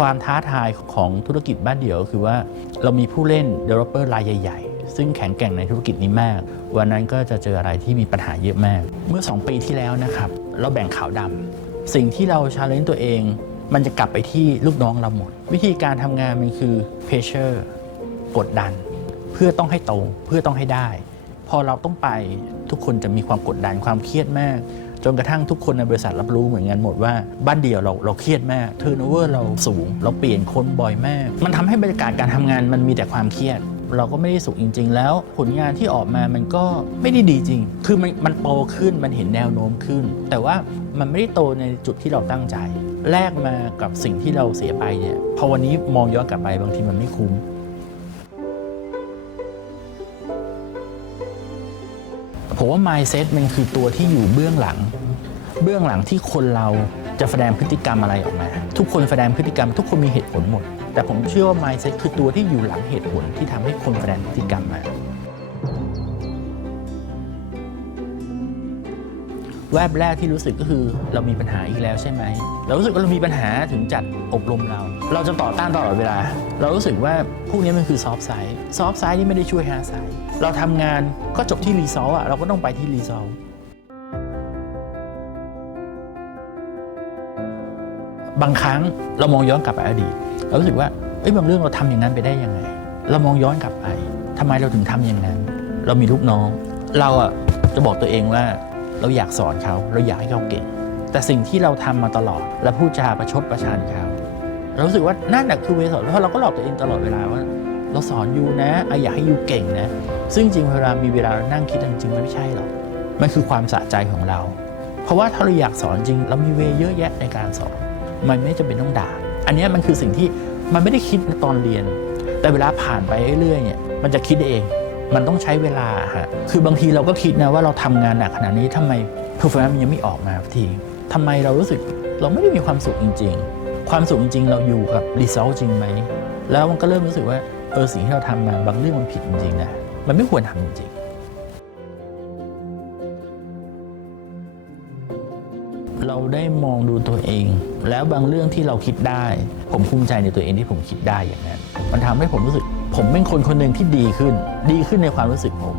ความท้าทายของธุรกิจบ้านเดี่ยวก็คือว่าเรามีผู้เล่น developer รายใหญ่ ๆ ซึ่งแข็งแกร่งในธุรกิจนี้มาก วันนั้นก็จะเจออะไรที่มีปัญหาเยอะมาก เมื่อ 2 ปีที่แล้วนะครับ เราแบ่งขาวดำสิ่งที่เราชาเลนจ์ตัวเอง มันจะกลับไปที่ลูกน้องเราหมด วิธีการทำงานมันคือ pressure กดดัน เพื่อต้องให้โตเพื่อต้องให้ได้ พอเราต้องไปทุกคนจะมีความกดดันความเครียดมาก จนกระทั่งทุกคนในบริษัทรับรู้เหมือนกันหมดว่าบ้านเดียวเราเราเครียดมากเทอร์โนเวอร์เราสูง เราเปลี่ยนคนบ่อยมาก มันทำให้บรรยากาศการทำงานมันมีแต่ความเครียดเราก็ไม่ได้สุขจริง ๆ แล้วผลงานที่ออกมามันก็ไม่ได้ดีจริง คือมันมันโตขึ้นมันเห็นแนวโน้มขึ้น แต่ว่ามันไม่ได้โตในจุดที่เราตั้งใจ แลกมากับสิ่งที่เราเสียไปเนี่ยพอวันนี้มองย้อนกลับไปบางทีมันไม่คุ้ม ผมว่า mindset มันคือตัวที่อยู่เบื้องหลัง เบื้องหลังที่คนเราจะแสดงพฤติกรรมอะไรออกมา ทุกคนแสดงพฤติกรรม ทุกคนมีเหตุผลหมด แต่ผมเชื่อว่า mindset คือตัวที่อยู่หลังเหตุผลที่ทำให้คนแสดงพฤติกรรมมา แวบแรกที่รู้สึกก็คือเรามีปัญหาอีกแล้วใช่ไหม เรารู้สึกว่าเรามีปัญหาถึงจัดอบรมเรา เราจะต่อต้านตลอดเวลา เรารู้สึกว่าพวกนี้มันคือซอฟต์ไซด์ซอฟต์ไซด์นี่ไม่ได้ช่วยฮาร์ดไซด์เราทำงานก็จบที่รีซอลอะเราก็ต้องไปที่รีซอลบางครั้งเรามองย้อนกลับไปอดีตเรารู้สึกว่าเอ้ยบางเรื่องเราทำอย่างนั้นไปได้ยังไง เรามองย้อนกลับไปทำไมเราถึงทำอย่างนั้น เรามีลูกน้อง เราอะจะบอกตัวเองว่า เราอยากสอนเขาเราอยากให้เขาเก่ง แต่สิ่งที่เราทำมาตลอด และพูดจาประชดประชันเขาเรารู้สึกว่านั่นแหะคือเวสอนเพราะเราก็หลอกตัวเองตลอดเวลาว่า เราสอนยูนะอะอยากให้ยูเก่งนะ ซึ่งจริงเวลามีเวลาเรานั่งคิดจริงๆมันไม่ใช่หรอกมันคือความสะใจของเรา เพราะว่าถ้าเราอยากสอนจริง เรามีเวเยอะแยะในการสอน มันไม่จำเป็นต้องด่า อันนี้มันคือสิ่งที่มันไม่ได้คิดตอนเรียน แต่เวลาผ่านไปเรื่อยๆเนี่ยมันจะคิดเอง มันต้องใช้เวลาฮะคือบางทีเราก็คิดนะว่าเราทำงานหนักขนาดนี้ทำไม performance มันยังไม่ออกมาทีทำไมเรารู้สึกเราไม่ได้มีความสุขจริง ๆ ความสุขจริงๆเราอยู่กับ result จริงไหม แล้วมันก็เริ่มรู้สึกว่าเออสิ่งที่เราทำมาบางเรื่องมันผิดจริงๆนะมันไม่ควรทำจริงๆเราได้มองดูตัวเอง แล้วบางเรื่องที่เราคิดได้ ผมภูมิใจในตัวเองที่ผมคิดได้อย่างนั้น มันทำให้ผมรู้สึก ผมเป็นคนคนหนึ่งที่ดีขึ้น ดีขึ้นในความรู้สึกผม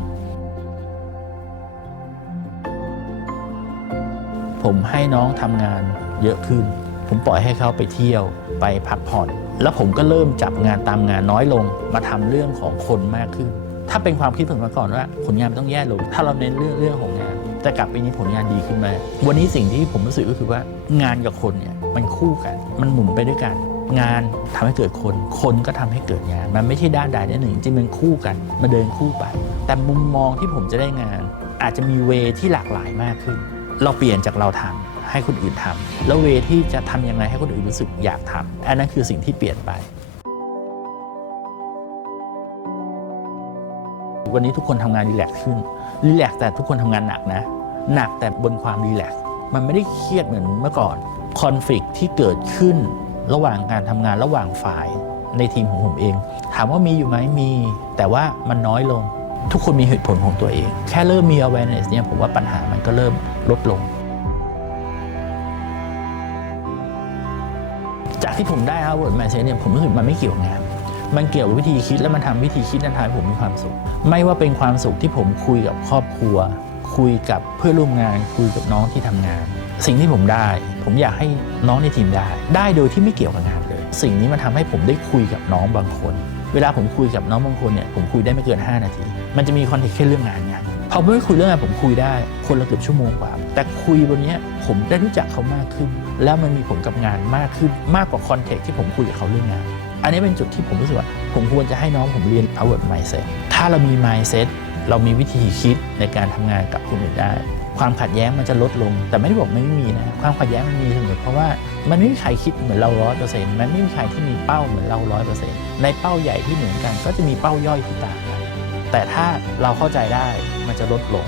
ผมให้น้องทำงานเยอะขึ้น ผมปล่อยให้เขาไปเที่ยวไปพักผ่อน แล้วผมก็เริ่มจับงานตามงานน้อยลง มาทำเรื่องของคนมากขึ้น ถ้าเป็นความคิดผมมาก่อนว่า ผลงานมันต้องแย่ลง ถ้าเราเน้นเรื่องเรื่องของงานแต่กลับไปนี้ผลงานดีขึ้นไหมวันนี้สิ่งที่ผมรู้สึกก็คือว่างานกับคนเนี่ยมันคู่กัน มันหมุนไปด้วยกัน งานทำให้เกิดคน คนก็ทำให้เกิดงาน มันไม่ใช่ด้านใดด้านหนึ่ง จริงมันคู่กัน มาเดินคู่ไป แต่มุมมองที่ผมจะได้งาน อาจจะมีเวที่หลากหลายมากขึ้น เราเปลี่ยนจากเราทำให้คนอื่นทำแล้วเวที่จะทำยังไงให้คนอื่นรู้สึกอยากทำอันนั้นคือสิ่งที่เปลี่ยนไป วันนี้ทุกคนทำงานรีแลกซ์ขึ้นรีแลกซ์แต่ทุกคนทำงานหนักนะ หนักแต่บนความรีแลกซ์มันไม่ได้เครียดเหมือนเมื่อก่อนคอน FLICT ที่เกิดขึ้น ระหว่างการทำงานระหว่างฝ่ายในทีมของผมเอง ถามว่ามีอยู่ไหมมี แต่ว่ามันน้อยลง ทุกคนมีเหตุผลของตัวเอง แค่เริ่มมี awareness เนี่ยผมว่าปัญหามันก็เริ่มลดลง จากที่ผมได้ Harvard Mindset เนี่ยผมรู้สึกมันไม่เกี่ยวกับงานมันเกี่ยวกับวิธีคิดและมันทำวิธีคิดนั้นทำให้ผมมีความสุข ไม่ว่าเป็นความสุขที่ผมคุยกับครอบครัว คุยกับเพื่อนร่วมงานคุยกับน้องที่ทำงาน สิ่งที่ผมได้ ผมอยากให้น้องในทีมได้ ได้โดยที่ไม่เกี่ยวกับงานเลย สิ่งนี้มันทำให้ผมได้คุยกับน้องบางคน เวลาผมคุยกับน้องบางคนเนี่ยผมคุยได้ไม่เกิน 5 นาที มันจะมีคอนเทกต์แค่เรื่องงานไงพอไม่คุยเรื่องงานผมคุยได้ คนละเกือบชั่วโมงกว่า แต่คุยบนเนี้ยผมได้รู้จักเขามากขึ้น แล้วมันมีผลกับงานมากขึ้นมากกว่าคอนเทกต์ที่ผมคุยกับเขาเรื่องงานอันนี้เป็นจุดที่ผมรู้สึกว่า ผมควรจะให้น้องผมเรียน Outward Mindset ถ้าเรามี Mindset เรามีวิธีคิดในการทำงานกับคนอื่นได้ ความขัดแย้งมันจะลดลง แต่ไม่ได้บอกไม่มีนะความขัดแย้งมันมีเสมอเพราะว่ามันไม่มีใครคิดเหมือนเราร้อยเปอร์เซ็นต์มันไม่มีใครที่มีเป้าเหมือนเราร้อยเปอร์เซ็นต์ในเป้าใหญ่ที่เหมือนกัน ก็จะมีเป้าย่อยที่ต่างกันแต่ถ้าเราเข้าใจได้มันจะลดลง